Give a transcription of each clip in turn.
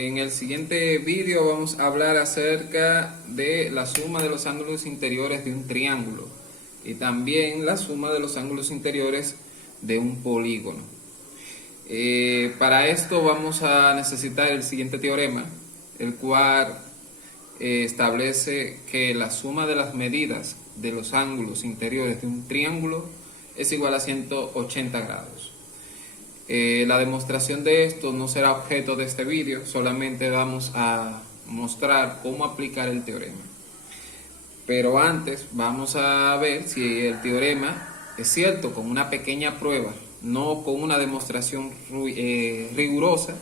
En el siguiente vídeo vamos a hablar acerca de la suma de los ángulos interiores de un triángulo y también la suma de los ángulos interiores de un polígono. Para esto vamos a necesitar el siguiente teorema, el cual establece que la suma de las medidas de los ángulos interiores de un triángulo es igual a 180 grados. La demostración de esto no será objeto de este vídeo, solamente vamos a mostrar cómo aplicar el teorema. Pero antes vamos a ver si el teorema es cierto con una pequeña prueba, no con una demostración rigurosa,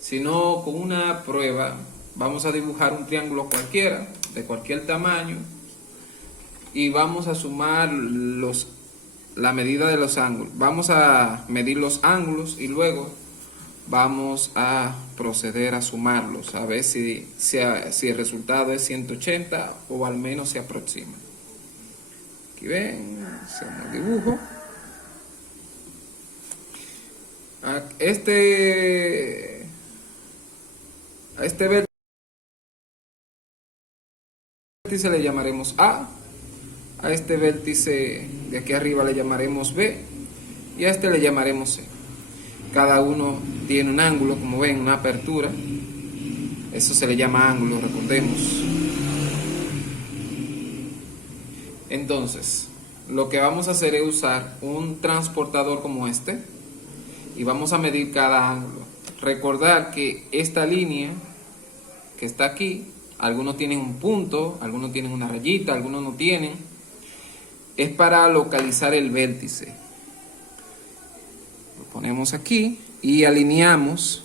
sino con una prueba. Vamos a dibujar un triángulo cualquiera, de cualquier tamaño, y vamos a sumar la medida de los ángulos. Vamos a medir los ángulos y luego vamos a proceder a sumarlos, a ver si el resultado es 180 o al menos se aproxima. Aquí ven, hacemos el dibujo. A este vértice le llamaremos A este vértice de aquí arriba le llamaremos B y a este le llamaremos C. Cada uno tiene un ángulo, como ven, una apertura. Eso se le llama ángulo, recordemos. Entonces, lo que vamos a hacer es usar un transportador como este y vamos a medir cada ángulo. Recordar que esta línea que está aquí, algunos tienen un punto, algunos tienen una rayita, algunos no tienen. Es para localizar el vértice. Lo ponemos aquí y alineamos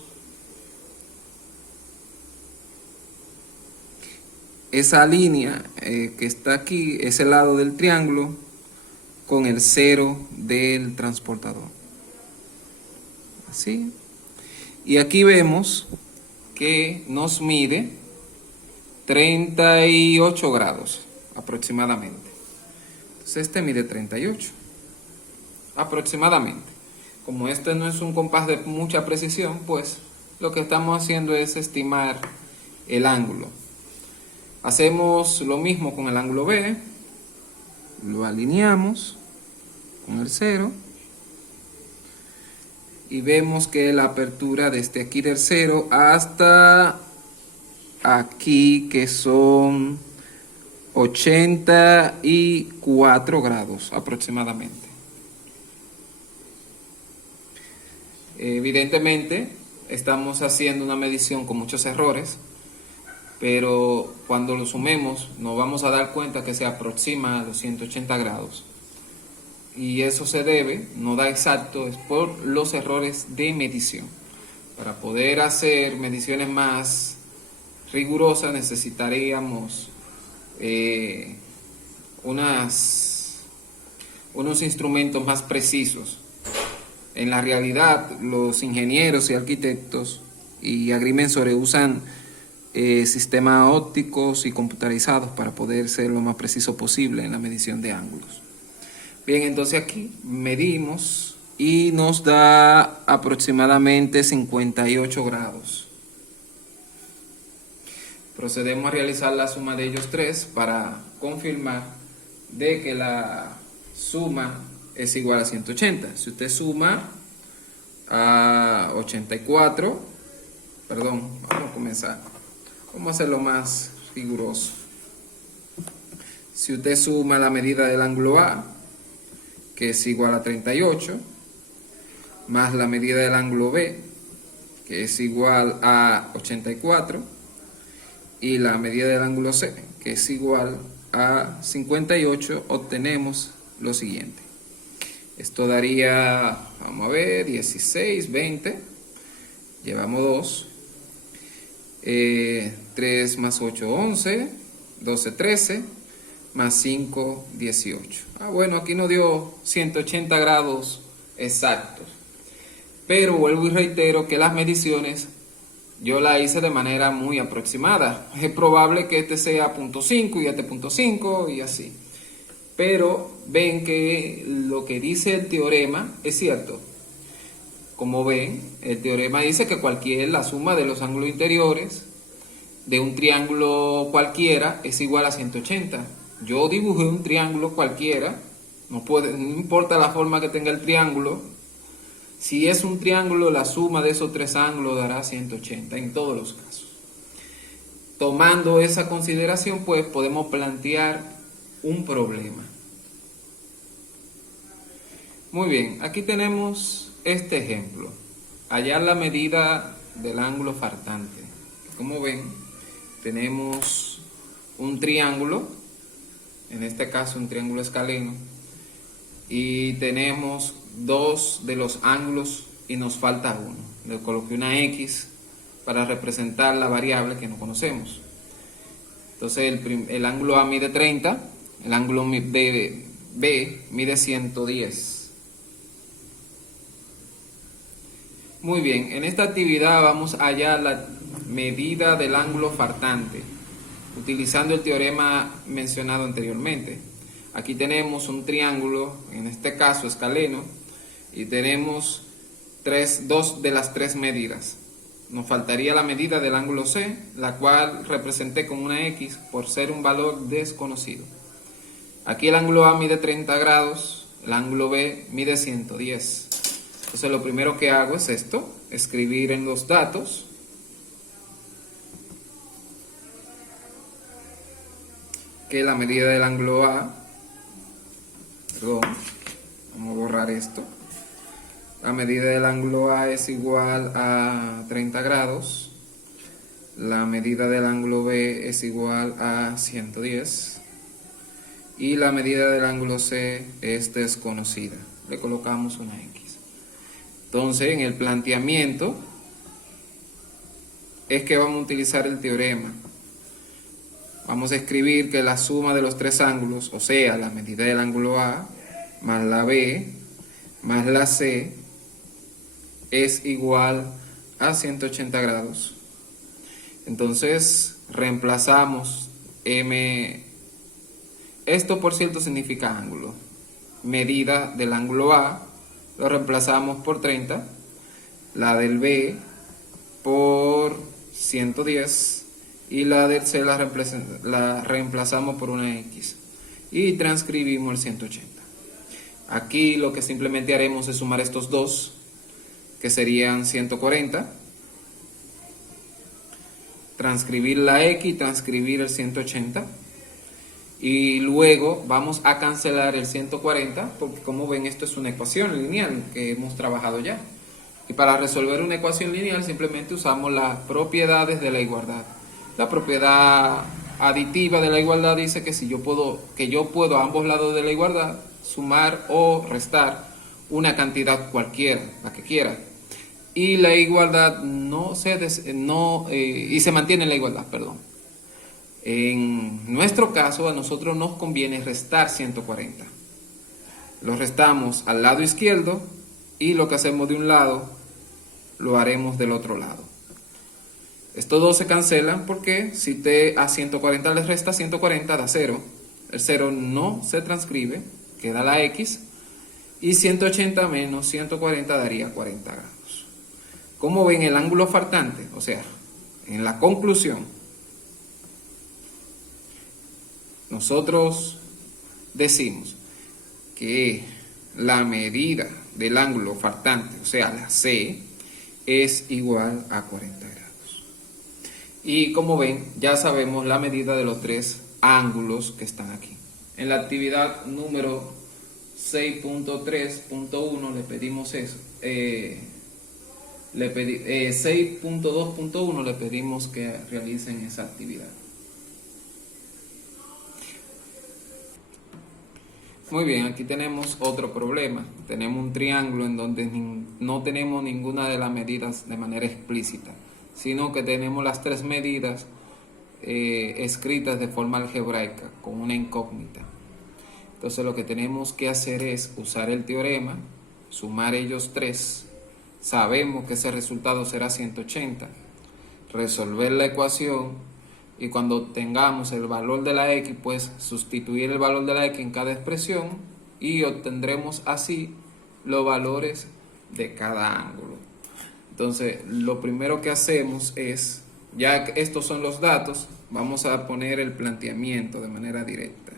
esa línea que está aquí, ese lado del triángulo, con el cero del transportador. Así. Y aquí vemos que nos mide 38 grados aproximadamente. Entonces este mide 38 aproximadamente. Como este no es un compás de mucha precisión, pues lo que estamos haciendo es estimar el ángulo. Hacemos lo mismo con el ángulo B, lo alineamos con el 0 y vemos que la apertura desde aquí del 0 hasta aquí, que son 84 grados aproximadamente. Evidentemente estamos haciendo una medición con muchos errores, pero cuando lo sumemos nos vamos a dar cuenta que se aproxima a los 180 grados. Y eso se debe, no da exacto, es por los errores de medición. Para poder hacer mediciones más rigurosas necesitaríamos unos instrumentos más precisos. En la realidad, los ingenieros y arquitectos y agrimensores usan sistemas ópticos y computarizados para poder ser lo más preciso posible en la medición de ángulos. Bien, entonces aquí medimos y nos da aproximadamente 58 grados. Procedemos a realizar la suma de ellos tres para confirmar de que la suma es igual a 180. Si usted suma a 84, perdón, vamos a comenzar. Vamos a hacerlo más riguroso. Si usted suma la medida del ángulo A, que es igual a 38, más la medida del ángulo B, que es igual a 84, y la medida del ángulo C, que es igual a 58, obtenemos lo siguiente. Esto daría, vamos a ver, 16, 20, llevamos 2, 3 más 8, 11, 12, 13, más 5, 18. Bueno, aquí nos dio 180 grados exactos. Pero vuelvo y reitero que las mediciones yo la hice de manera muy aproximada. Es probable que este sea 0.5 y este 0.5 y así. Pero ven que lo que dice el teorema es cierto. Como ven, el teorema dice que la suma de los ángulos interiores de un triángulo cualquiera es igual a 180. Yo dibujé un triángulo cualquiera, no importa la forma que tenga el triángulo. Si es un triángulo, la suma de esos tres ángulos dará 180 en todos los casos. Tomando esa consideración, pues podemos plantear un problema. Muy bien, aquí tenemos este ejemplo. Hallar la medida del ángulo faltante. Como ven, tenemos un triángulo, en este caso un triángulo escaleno, y tenemos dos de los ángulos y nos falta uno. Le coloqué una X para representar la variable que no conocemos. Entonces el ángulo A mide 30, el ángulo B mide 110. Muy bien, en esta actividad vamos a hallar la medida del ángulo faltante, utilizando el teorema mencionado anteriormente. Aquí tenemos un triángulo, en este caso escaleno, y tenemos dos de las tres medidas. Nos faltaría la medida del ángulo C, la cual representé con una X por ser un valor desconocido. Aquí el ángulo A mide 30 grados, el ángulo B mide 110. Entonces lo primero que hago es esto, escribir en los datos que la medida del ángulo A, vamos a borrar esto, la medida del ángulo A es igual a 30 grados, la medida del ángulo B es igual a 110 y la medida del ángulo C es desconocida. Le colocamos una X. Entonces, en el planteamiento es que vamos a utilizar el teorema. Vamos a escribir que la suma de los tres ángulos, o sea, la medida del ángulo A más la B más la C, es igual a 180 grados. Entonces, reemplazamos M. Esto, por cierto, significa ángulo. Medida del ángulo A lo reemplazamos por 30, la del B por 110 y la del C la reemplazamos por una X y transcribimos el 180. Aquí lo que simplemente haremos es sumar estos dos, que serían 140, transcribir la X y transcribir el 180. Y luego vamos a cancelar el 140, porque como ven esto es una ecuación lineal que hemos trabajado ya. Y para resolver una ecuación lineal simplemente usamos las propiedades de la igualdad. La propiedad aditiva de la igualdad dice que yo puedo a ambos lados de la igualdad sumar o restar una cantidad cualquiera, la que quiera. Y la igualdad y se mantiene la igualdad, perdón. En nuestro caso, a nosotros nos conviene restar 140. Lo restamos al lado izquierdo y lo que hacemos de un lado, lo haremos del otro lado. Estos dos se cancelan porque si a 140 le resta 140 da 0. El 0 no se transcribe, queda la X. Y 180 menos 140 daría 40 grados. Como ven, el ángulo faltante, o sea, en la conclusión, nosotros decimos que la medida del ángulo faltante, o sea, la C, es igual a 40 grados. Y como ven, ya sabemos la medida de los tres ángulos que están aquí. En la actividad número 6.3.1 le pedimos eso. 6.2.1 le pedimos que realicen esa actividad. Muy bien, aquí tenemos otro problema. Tenemos un triángulo en donde no tenemos ninguna de las medidas de manera explícita, sino que tenemos las tres medidas escritas de forma algebraica, con una incógnita. Entonces lo que tenemos que hacer es usar el teorema, sumar ellos tres. Sabemos que ese resultado será 180. Resolver la ecuación. Y cuando tengamos el valor de la X, pues sustituir el valor de la X en cada expresión y obtendremos así los valores de cada ángulo. Entonces, lo primero que hacemos es, ya que estos son los datos, vamos a poner el planteamiento de manera directa.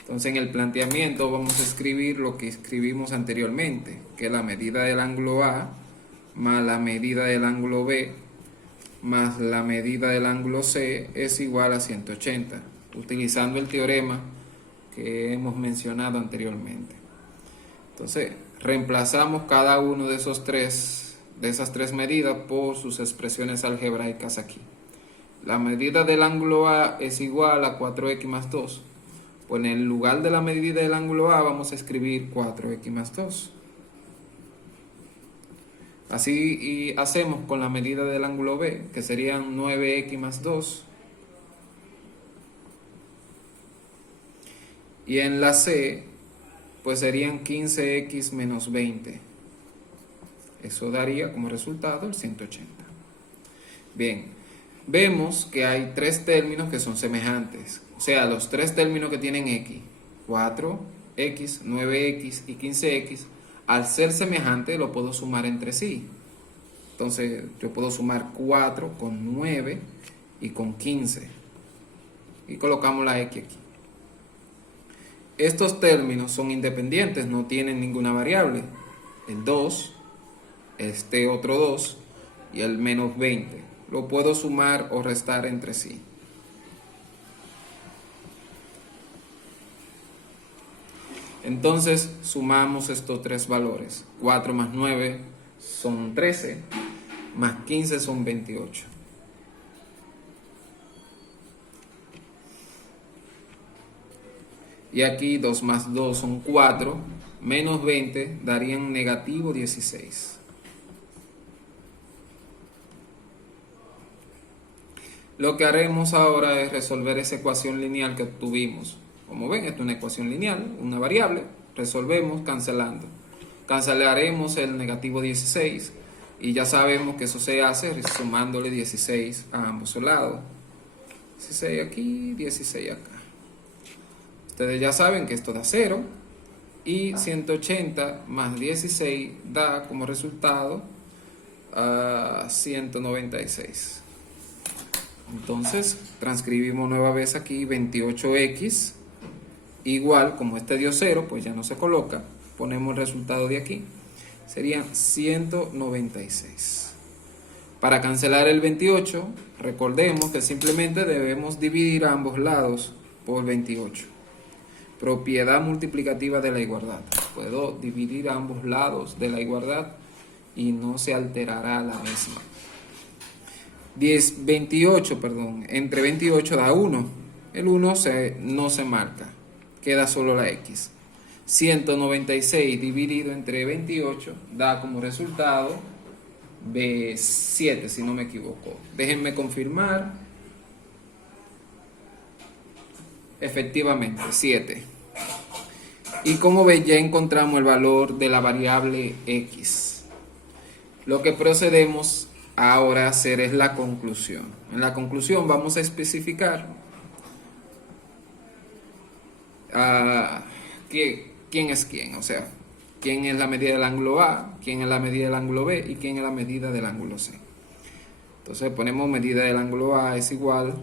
Entonces, en el planteamiento vamos a escribir lo que escribimos anteriormente, que es la medida del ángulo A más la medida del ángulo B más la medida del ángulo C es igual a 180, utilizando el teorema que hemos mencionado anteriormente. Entonces, reemplazamos cada uno de esas tres medidas por sus expresiones algebraicas aquí. La medida del ángulo A es igual a 4x más 2. Pues en el lugar de la medida del ángulo A vamos a escribir 4x más 2. Así y hacemos con la medida del ángulo B, que serían 9x más 2. Y en la C, pues serían 15x menos 20. Eso daría como resultado el 180. Bien, vemos que hay tres términos que son semejantes. O sea, los tres términos que tienen x, 4x, 9x y 15x, al ser semejante lo puedo sumar entre sí. Entonces yo puedo sumar 4 con 9 y con 15. Y colocamos la x aquí. Estos términos son independientes, no tienen ninguna variable. El 2, este otro 2 y el menos 20. Lo puedo sumar o restar entre sí. Entonces sumamos estos tres valores. 4 más 9 son 13, más 15 son 28. Y aquí 2 más 2 son 4, menos 20 darían negativo 16. Lo que haremos ahora es resolver esa ecuación lineal que obtuvimos. Como ven, esto es una ecuación lineal, una variable. Resolvemos cancelando. Cancelaremos el negativo 16 y ya sabemos que eso se hace sumándole 16 a ambos lados. 16 aquí, 16 acá. Ustedes ya saben que esto da 0 y 180 más 16 da como resultado 196. Entonces transcribimos nueva vez aquí 28x igual, como este dio 0, pues ya no se coloca, ponemos el resultado de aquí, serían 196. Para cancelar el 28, recordemos que simplemente debemos dividir a ambos lados por 28. Propiedad multiplicativa de la igualdad. Puedo dividir a ambos lados de la igualdad y no se alterará la misma. 28, entre 28 da 1. El 1 no se marca, queda solo la x. 196 dividido entre 28 da como resultado B7, si no me equivoco. Déjenme confirmar. Efectivamente, 7. Y como ven, ya encontramos el valor de la variable x. Lo que procedemos ahora a hacer es la conclusión. En la conclusión vamos a especificar quién es quién, o sea, quién es la medida del ángulo A, quién es la medida del ángulo B y quién es la medida del ángulo C. Entonces ponemos medida del ángulo A es igual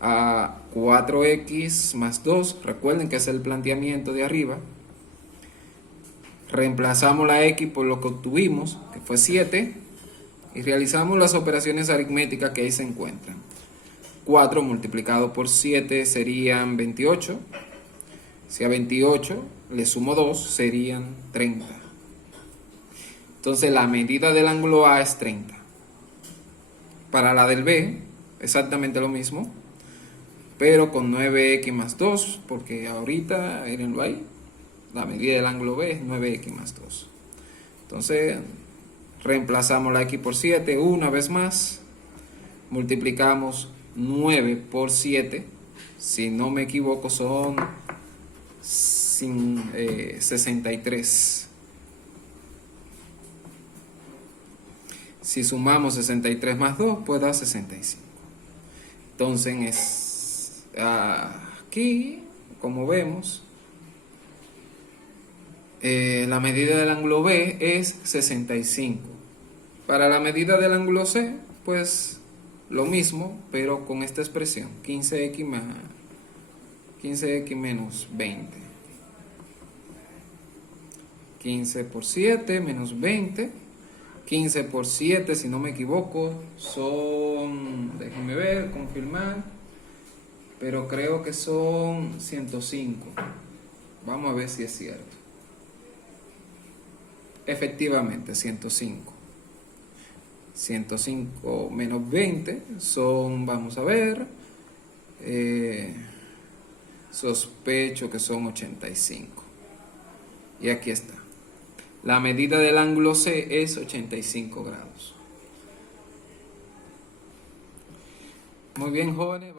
a 4x más 2, recuerden que es el planteamiento de arriba. Reemplazamos la x por lo que obtuvimos, que fue 7, y realizamos las operaciones aritméticas que ahí se encuentran. 4 multiplicado por 7 serían 28. Si a 28 le sumo 2 serían 30. Entonces la medida del ángulo A es 30. Para la del B, exactamente lo mismo, pero con 9x más 2, porque ahorita, mírenlo ahí, la medida del ángulo B es 9x más 2. Entonces reemplazamos la x por 7 una vez más, multiplicamos 9 por 7, si no me equivoco son 63. Si sumamos 63 más 2, pues da 65. Entonces, aquí, como vemos, La medida del ángulo B es 65. Para la medida del ángulo C, pues lo mismo, pero con esta expresión, 15x menos 20. 15 por 7 menos 20. 15 por 7, si no me equivoco, son, déjenme ver, confirmar, pero creo que son 105. Vamos a ver si es cierto. Efectivamente, 105. 105 menos 20 son, vamos a ver, sospecho que son 85. Y aquí está. La medida del ángulo C es 85 grados. Muy bien, jóvenes.